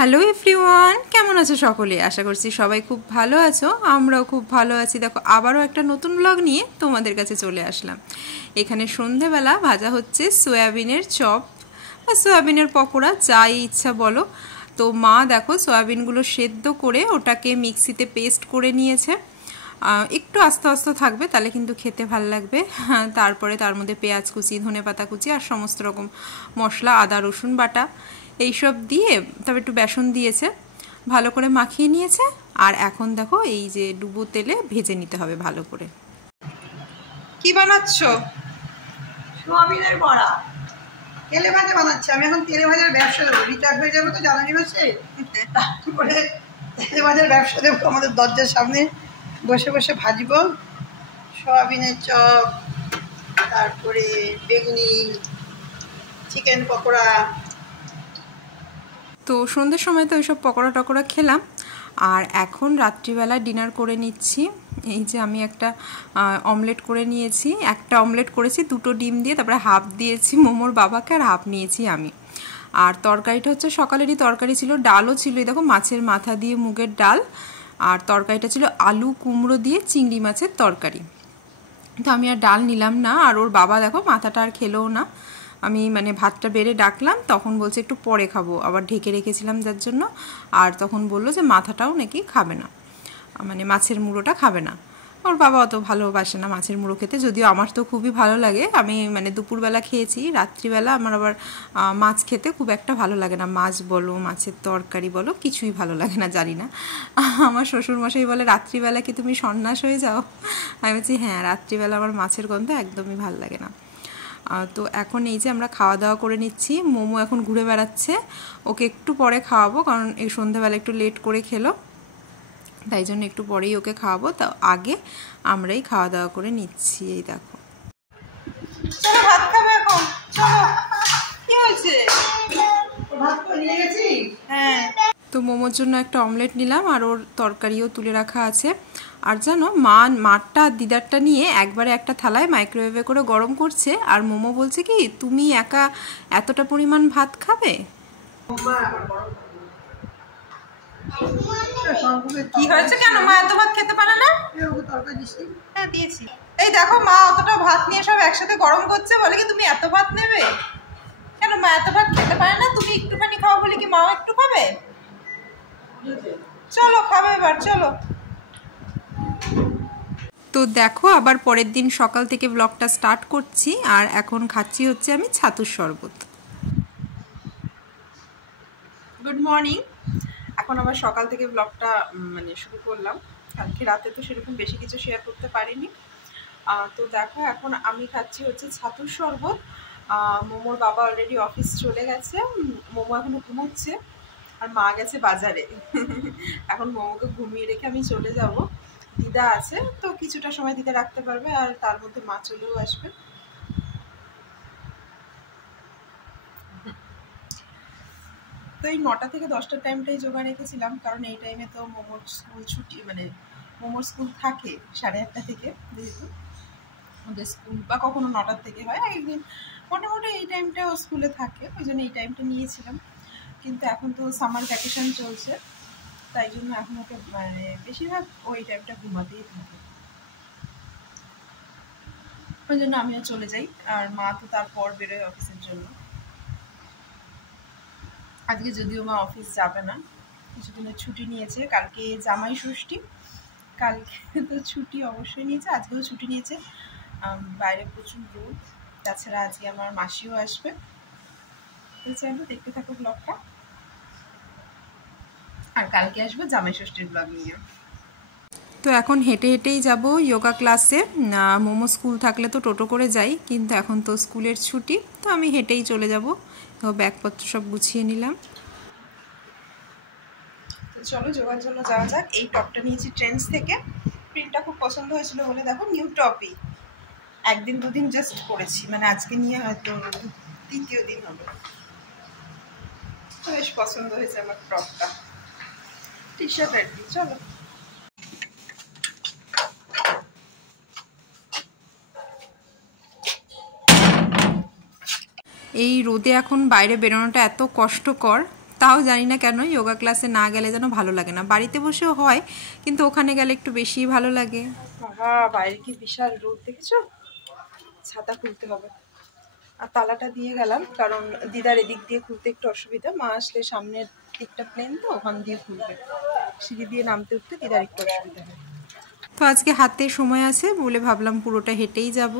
Hello everyone, কেমন আছো সকলে? আশা করছি সবাই খুব ভালো আছো। আমরাও খুব ভালো আছি। দেখো, আবারও একটা নতুন ব্লগ নিয়ে তোমাদের কাছে চলে আসলাম। এখানে সন্ধেবেলা ভাজা হচ্ছে সয়াবিনের চপ বা সয়াবিনের পকোড়া, যাই ইচ্ছা বলো। তো মা দেখো সয়াবিনগুলো সেদ্ধ করে ওটাকে মিক্সিতে পেস্ট করে নিয়েছে। একটু আস্তে আস্তে থাকবে, তাহলে কিন্তু খেতে ভাল লাগবে। তারপরে তার মধ্যে পেঁয়াজ কুচি, ধনেপাতা কুচি আর সমস্ত রকম মশলা, আদা রসুন বাটা এইসব দিয়ে, তবে একটু বেসন দিয়েছে, ভালো করে মাখিয়ে নিয়েছে। আর এখন দেখো এই যে ডুবো তেলে ভেজে নিতে হবে ভালো করে। কি বানাচ্ছ? সোয়াবিনের বড়া তেলে ভাজা বানাচ্ছি। আমি এখন তেলে ভাজার ব্যবসা দেবো, রিচার্জ হয়ে যাবে তো জানুয়ারি মাসে। তারপরে তেলে ভাজার ব্যবসা দেবো, আমাদের দরজার সামনে বসে বসে ভাজবো সোয়াবিনের চপ, তারপরে বেগুনি, চিকেন পকোড়া। তো সন্ধ্যের সময় তো ওইসব পকোড়া টকোড়া খেলাম। আর এখন রাত্রিবেলা ডিনার করে নিচ্ছি। এই যে আমি একটা অমলেট করে নিয়েছি। একটা অমলেট করেছি দুটো ডিম দিয়ে, তারপরে হাফ দিয়েছি মোমোর বাবাকে আর হাফ নিয়েছি আমি। আর তরকারিটা হচ্ছে সকালেরই তরকারি ছিল, ডালও ছিল, এই দেখো মাছের মাথা দিয়ে মুগের ডাল। আর তরকারিটা ছিল আলু কুমড়ো দিয়ে চিংড়ি মাছের তরকারি। তো আমি আর ডাল নিলাম না। আর ওর বাবা দেখো মাথাটা আর খেলোও না। আমি মানে ভাতটা বেড়ে ডাকলাম, তখন বলছে একটু পরে খাবো, আবার ঢেকে রেখেছিলাম যার জন্য। আর তখন বললো যে মাথাটাও নাকি খাবে না, মানে মাছের মুড়োটা খাবে না। ওর বাবা অত ভালোবাসে না মাছের মুড়ো খেতে, যদিও আমার তো খুবই ভালো লাগে। আমি মানে দুপুরবেলা খেয়েছি, রাত্রিবেলা আমার আবার মাছ খেতে খুব একটা ভালো লাগে না। মাছ বলো, মাছের তরকারি বলো, কিছুই ভালো লাগে না, জানি না। আমার শ্বশুরমশাই বলে রাত্রিবেলা কি তুমি সন্ন্যাস হয়ে যাও? আমি বলছি হ্যাঁ, রাত্রিবেলা আমার মাছের গন্ধ একদমই ভালো লাগে না। তো এখন এই যে আমরা খাওয়া দাওয়া করে নিচ্ছি। মোমো এখন ঘুরে বেড়াচ্ছে, ওকে একটু পরে খাওয়াবো, কারণ এই সন্ধ্যাবেলা একটু লেট করে খেলো, তাই জন্য একটু পরেই ওকে খাওয়াবো। তা আগে আমরাই খাওয়া দাওয়া করে নিচ্ছি। এই দেখো, চলো ভাত খাবে এখন, চলো। কি হয়েছে? ভাত করে নিয়ে গেছি। হ্যাঁ, তো মোমোর জন্য একটা অমলেট নিলাম, আর ওর তরকারিও তুলে রাখা আছে। আর জানো, মারটা দিদারটা নিয়ে একবারে একটা থালায় মাইক্রোওয়েভে করে গরম করছে। আর মোমো বলছে কি, তুমি একা এতটা পরিমাণ ভাত খাবে? কি হয়েছে? কেন মা এত ভাত খেতে পারে না? হ্যাঁ দিয়েছি। এই দেখো মা অতটা ভাত নিয়ে সব একসাথে গরম করছে, বলে কি তুমি এত ভাত নেবে? কেন মা এত ভাত খেতে পারে না? তুমি একটুখানি খাও বলে কি মাও একটু খাবে? চলো খাবে এবার, চলো। তো দেখো, আবার পরের দিন সকাল থেকে ব্লগটা স্টার্ট করছি। আর এখন খাচ্ছি হচ্ছে আমি ছাতুর শরবত। Good morning. এখন আবার সকাল থেকে ব্লগটা মানে শুরু করলাম। কালকে রাতে তো সেরকম বেশি কিছু শেয়ার করতে পারিনি। তো দেখো, এখন আমি খাচ্ছি হচ্ছে ছাতুর শরবত। মোমোর বাবা অলরেডি অফিস চলে গেছে, মোমো এখনো ঘুমোচ্ছে, আর মা গেছে বাজারে। এখন মোমোকে ঘুমিয়ে রেখে আমি চলে যাব। দিদা আছে, তো কিছুটা সময় দিদা রাখতে পারবে, আর তার মধ্যে মা চলেও আসবে। তো এই 9টা থেকে 10টার টাইমটাই জোগাড় রেখেছিলাম, কারণ এই টাইমে তো মোমোর স্কুল ছুটি, মানে মোমোর স্কুল থাকে 8:30 থেকে, যেহেতু ওদের স্কুল বা কখনো 9টার থেকে হয়, একদিন মোটামুটি এই টাইমটা ও স্কুলে থাকে, ওই জন্য এই টাইমটা নিয়েছিলাম। কিন্তু এখন তো সামার ভ্যাকেশন চলছে, তাই জন্য এখন ওকে মানে বেশিরভাগ ওই টাইমটা ঘুমাতেই থাকে, ওই জন্য আমিও চলে যাই। আর মা তো তারপর বেরোয় অফিসের জন্য। আজকে যদিও মা অফিস যাবে না, কিছুদিনের ছুটি নিয়েছে। কালকে জামাই ষষ্ঠী, কালকে তো ছুটি অবশ্যই নিয়েছে, আজকেও ছুটি নিয়েছে। বাইরে প্রচুর রোদ, তাছাড়া আজকে আমার মাসিও আসবে। তো চলো দেখতে থাকো ব্লগটা। আর কালকে আসবো জামাই ষষ্ঠীর ব্লগ নিয়ে। তো এখন হেঁটে হেঁটেই যাব যোগা ক্লাসে। মোমো স্কুল থাকলে তো টোটো করে যাই, কিন্তু এখন তো স্কুলের ছুটি, তো আমি হেঁটেই চলে যাব। তো ব্যাগপত্র সব গুছিয়ে নিলাম। তো চলো যোগার জন্য যাওয়া যাক। এই টপটা নিয়েছি ট্রেন্ডস থেকে, প্রিন্টটা খুব পছন্দ হয়েছিল বলে দেখো নিউ টপই, একদিন দুদিন জাস্ট পরেছি, মানে আজকে নিয়ে হয়তো 3য় দিন হবে। বেশ পছন্দ হয়েছে আমার টপটা, টি শার্ট আর কি। চলো এই রোদে এখন বাইরে বেরোনোটা এত কষ্টকর, তাও জানি না কেন যোগা ক্লাসে না গেলে যেন ভালো লাগে না। বাড়িতে বসেও হয়, কিন্তু ওখানে গেলে একটু বেশি ভালো লাগে। বাবা বাইরে কি বিশাল রোদ দেখেছো, ছাতা খুলতে হবে। আর তালাটা দিয়ে গেলাম কারণ দিদার এদিক দিয়ে খুলতে একটু অসুবিধা, মা আসলে সামনের দিকটা প্লেন তো ওখান দিয়ে খুলবে, সিঁড়ি দিয়ে নামতে উঠতে দিদার একটু অসুবিধা হয়। তো আজকে হাতে সময় আছে বলে ভাবলাম পুরোটা হেঁটেই যাব।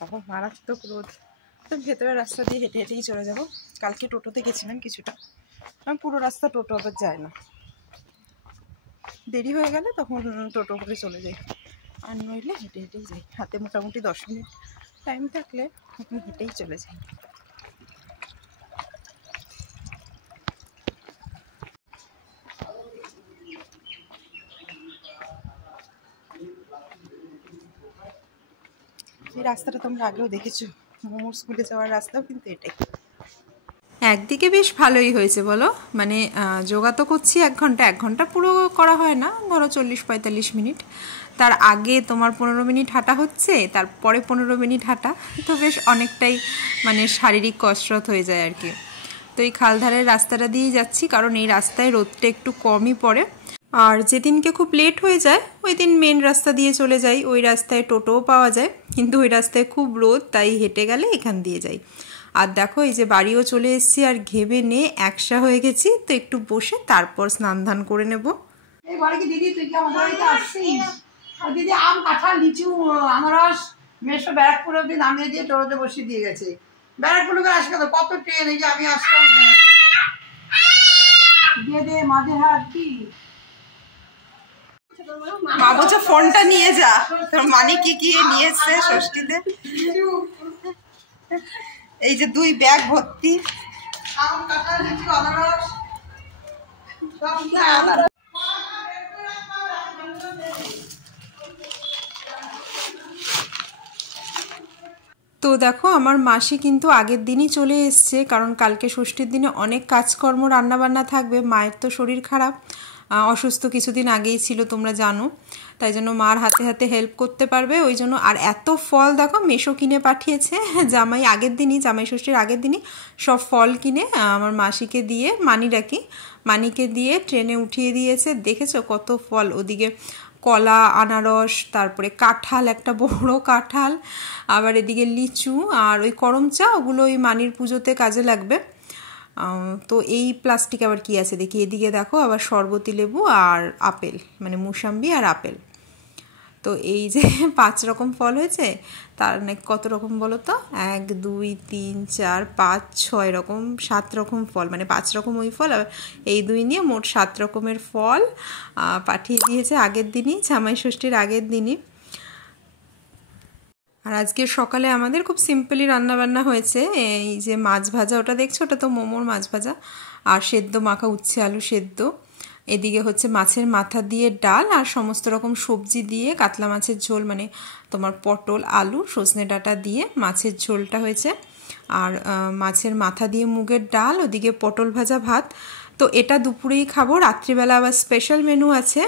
বাবা মারাত্মক রোদ, তো ভেতরের রাস্তা দিয়ে হেঁটে হেঁটেই চলে যাব। কালকে টোটোতে গেছিলাম কিছুটা, আমি পুরো রাস্তা টোটো আবার যায় না, দেরি হয়ে গেলে তখন টোটো করে চলে যাই, আর নইলে হেঁটে হেঁটেই যাই। হাতে মোটামুটি 10 মিনিট টাইম থাকলে আমি হেঁটেই চলে যাই। এই রাস্তাটা তোমরা আগেও দেখেছো, মোমোর স্কুলে যাওয়ার রাস্তাও কিন্তু এটাই। একদিকে বেশ ভালোই হয়েছে বলো, মানে যোগা তো করছি 1 ঘন্টা, 1 ঘন্টা পুরো করা হয় না, ধরো 40-45 মিনিট। তার আগে তোমার 15 মিনিট হাঁটা হচ্ছে, তারপরে 15 মিনিট হাঁটা, তো বেশ অনেকটাই মানে শারীরিক কসরত হয়ে যায় আর কি। তো এই খালধারের রাস্তাটা দিয়েই যাচ্ছি, কারণ এই রাস্তায় রোদটা একটু কমই পড়ে। আর যেদিনকে খুব লেট হয়ে যায় ওই দিন মেন রাস্তা দিয়ে চলে যাই, ওই রাস্তায় টোটোও পাওয়া যায়, কিন্তু ওই রাস্তায় খুব রোদ, তাই হেঁটে গেলে এখান দিয়ে যাই। আর দেখো এই যে বাড়িও চলে এসেছি, আর ঘেমে নিয়ে একসা হয়ে গেছি, তো একটু বসে তারপর স্নান ধান করে নেব। এই বলে কি দিদি তুই কি আমাদের বাড়িতে আসছিস? আর দিদি আম কাঁঠাল লিচু আনারস মেশো ব্যারাকপুর অব্দি নামিয়ে দিয়ে টোটোতে বসিয়ে দিয়ে গেছে। ব্যারাকপুর লোকের আসে কত ট্রেন, এই যে আমি আসলাম দিয়ে দে মাঝে হাত কি মা বলছে ফোনটা নিয়ে যা, তোর মানে কি কি নিয়ে এসছে ষষ্ঠীতে। এই যে 2 ব্যাগ ভর্তি আম কাঁঠাল লিচু আনারস তো দেখো আমার মাসি কিন্তু আগের দিনই চলে এসছে, কারণ কালকে ষষ্ঠীর দিনে অনেক কাজকর্ম রান্নাবান্না থাকবে। মায়ের তো শরীর খারাপ, অসুস্থ কিছুদিন আগেই ছিল তোমরা জানো, তাই জন্য মার হাতে হাতে হেল্প করতে পারবে ওই জন্য। আর এত ফল দেখো মেশো কিনে পাঠিয়েছে, জামাই আগের দিনই, জামাই ষষ্ঠীর আগের দিনই সব ফল কিনে আমার মাসিকে দিয়ে, মানিকে দিয়ে ট্রেনে উঠিয়ে দিয়েছে। দেখেছো কত ফল, ওদিকে কলা, আনারস, তারপরে কাঁঠাল, একটা বড় কাঁঠাল, আবার এদিকে লিচু, আর ওই করম চা, ওগুলো ওই মানির পুজোতে কাজে লাগবে। তো এই প্লাস্টিক আবার কি আছে দেখি, এদিকে দেখো আবার শরবতি লেবু আর আপেল, মানে মুসাম্বি আর আপেল। তো এই যে 5 রকম ফল হয়েছে, তার কত রকম বলো তো, 1 2 3 4 5 6 রকম, 7 রকম ফল, মানে 5 রকম ওই ফল আর এই 2 নিয়ে মোট 7 রকমের ফল পাঠিয়ে দিয়েছে আগের দিনই, জামাই ষষ্ঠীর আগের দিনই। আর আজকে সকালে আমাদের খুব সিম্পলি রান্নাবান্না হয়েছে। এই যে মাছ ভাজা, ওটা দেখছো, ওটা তো মোমোর মাছ ভাজা, আর সেদ্ধ মাখা উচ্ছে আলু সেদ্ধ। এদিকে হচ্ছে মাছের মাথা দিয়ে ডাল, আর সমস্ত রকম সবজি দিয়ে কাতলা মাছের ঝোল, মানে তোমার পটল আলু সজনে ডাঁটা দিয়ে মাছের ঝোলটা হয়েছে, আর মাছের মাথা দিয়ে মুগের ডাল, ওদিকে পটল ভাজা ভাত। তো এটা দুপুরেই খাবো, রাত্রিবেলা আবার স্পেশাল মেনু আছে,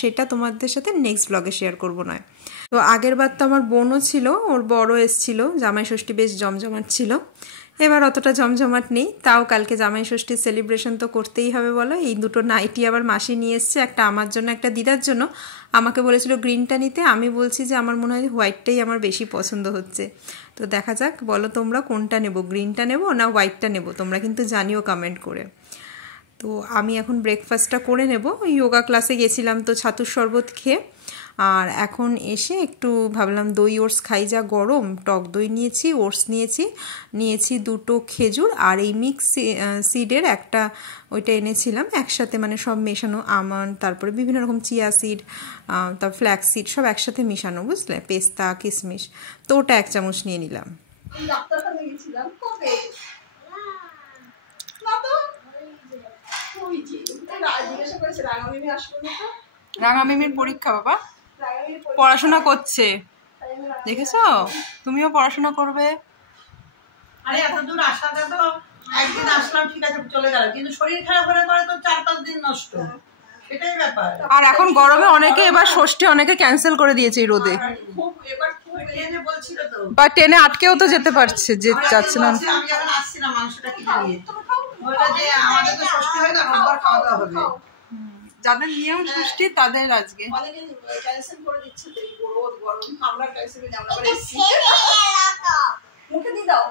সেটা তোমাদের সাথে নেক্সট ব্লগে শেয়ার করবো নয়। তো আগের বার তো আমার বোনও ছিল, ওর বড় এসছিল, জামাই ষষ্ঠী বেশ জমজমাট ছিল। এবার অতটা জমজমাট নেই, তাও কালকে জামাই ষষ্ঠীর সেলিব্রেশন তো করতেই হবে বলো। এই 2টো নাইটি আবার মাসি নিয়ে এসছে, একটা আমার জন্য একটা দিদার জন্য। আমাকে বলেছিল গ্রিনটা নিতে, আমি বলছি যে আমার মনে হয় হোয়াইটটাই আমার বেশি পছন্দ হচ্ছে। তো দেখা যাক, বলো তোমরা কোনটা নেব, গ্রিনটা নেব না হোয়াইটটা নেব, তোমরা কিন্তু জানিও কমেন্ট করে। তো আমি এখন ব্রেকফাস্টটা করে নেব, যোগা ক্লাসে গেছিলাম তো ছাতুর শরবত খেয়ে, আর এখন এসে একটু ভাবলাম দই ওটস খাই, যা গরম, টক দই নিয়েছি, ওটস নিয়েছি 2টো খেজুর, আর এই মিক্স সিডের একটা ওইটা এনেছিলাম একসাথে, মানে সব মেশানো, আমন্ড, তারপরে বিভিন্ন রকম চিয়া সিড, তারপর ফ্ল্যাক্স সিড, সব একসাথে মিশানো, বুঝলে, পেস্তা কিশমিশ, তো ওটা 1 চামচ নিয়ে নিলাম। রাঙামিমির পরীক্ষা বাবা, পড়াশোনা করছে, দেখেছো, তুমিও পড়াশোনা করবে। আরে এত দূর আসাটা তো একদিন আসলাম ঠিক আছে চলে গেল, কিন্তু শরীর খারাপ হলে পরে তো 4-5 দিন নষ্ট। সেটাই ব্যাপার। আর এখন গরমে অনেকে এবার ষষ্ঠী অনেকে ক্যান্সেল করে দিয়েছে এই রোদে, বা ট্রেনে আটকেও তো যেতে পারছে, যে যাচ্ছে না। আমি যখন আসছিলাম মাংসটা কিনে নিয়ে বললো যে আমাদের তো ষষ্ঠী হয় না, রোববার খাওয়া দাওয়া হবে। যাদের নিয়ম ষষ্ঠী তাদের আজকে ক্যান্সেল করে দিচ্ছে তো, এই রোদ গরম আমরা ক্যান্সেল করে আমরা মুখে দিয়ে দাও,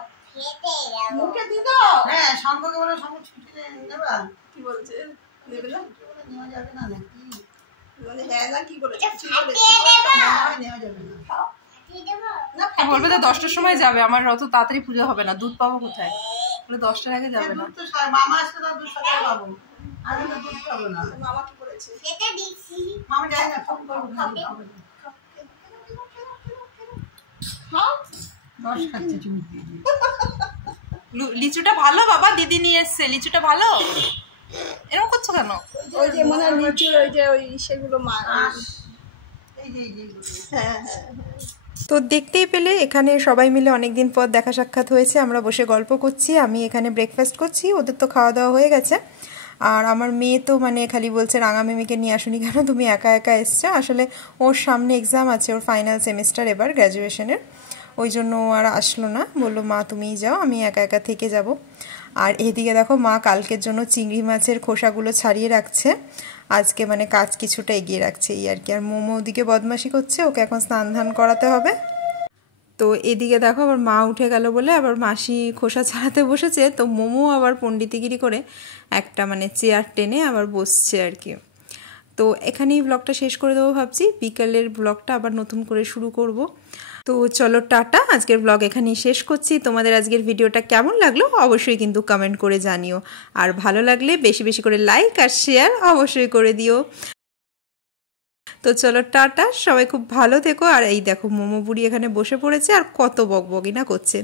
মুখে দিয়ে দাও। হ্যাঁ সম্পর্কে বলে সব ছুটি নেবা, কি বলছে নেবে না, নেওয়া যাবে না নাকি মানে হ্যাঁ না কি বলেছে নেওয়া যাবে না, বলবে তো 10টার সময় যাবে, আমার অত তাড়াতাড়ি পুজো হবে না, দুধ পাবো কোথায়, বলে 10টার আগে যাবে না। মামা আসলে তো দুধ সকালে পাবো, আমি তো দুধ পাবো না। মামা কি করেছে সেটা দিছি, মামা যায় না ফোন করবো খাবো দশ খাচ্ছে চুমুক দিয়ে। লিচুটা ভালো বাবা, দিদি নিয়ে এসছে, লিচুটা ভালো। এরকম করছো কেন? ওই যে মনে হয় লিচুর ওই যে ওই সেগুলো এই যে হ্যাঁ হ্যাঁ। তো দেখতেই পেলে এখানে সবাই মিলে অনেকদিন পর দেখা সাক্ষাৎ হয়েছে, আমরা বসে গল্প করছি, আমি এখানে ব্রেকফাস্ট করছি, ওদের তো খাওয়া দাওয়া হয়ে গেছে। আর আমার মেয়ে তো মানে খালি বলছে রাঙা মিমিকে নিয়ে আসুনি কেন, তুমি একা একা এসছো। আসলে ওর সামনে এক্সাম আছে, ওর ফাইনাল সেমিস্টার এবার গ্র্যাজুয়েশনের, ওই জন্য ও আর আসলো না, বললো মা তুমিই যাও, আমি একা একা থেকে যাব। আর এদিকে দেখো মা কালকের জন্য চিংড়ি মাছের খোসাগুলো ছাড়িয়ে রাখছে, আজকে মানে কাজ কিছুটা এগিয়ে রাখছে এই আর কি। আর মোমো ওদিকে বদমাশি করছে, ওকে এখন স্নান ধান করাতে হবে। তো এদিকে দেখো আবার মা উঠে গেল বলে আবার মাসি খোসা ছাড়াতে বসেছে, তো মোমো আবার পণ্ডিতিগিরি করে একটা মানে চেয়ার টেনে আবার বসছে আর কি। তো এখানেই ব্লগটা শেষ করে দেবো ভাবছি, বিকালের ব্লগটা আবার নতুন করে শুরু করব। তো চলো টাটা, আজকের ব্লগ এখানেই শেষ করছি। তোমাদের আজকের ভিডিওটা কেমন লাগলো অবশ্যই কিন্তু কমেন্ট করে জানিও, আর ভালো লাগলে বেশি বেশি করে লাইক আর শেয়ার অবশ্যই করে দিও। তো চলো টাটা, সবাই খুব ভালো থেকো। আর এই দেখো মোমো বুড়ি এখানে বসে পড়েছে আর কত বকবকি না করছে।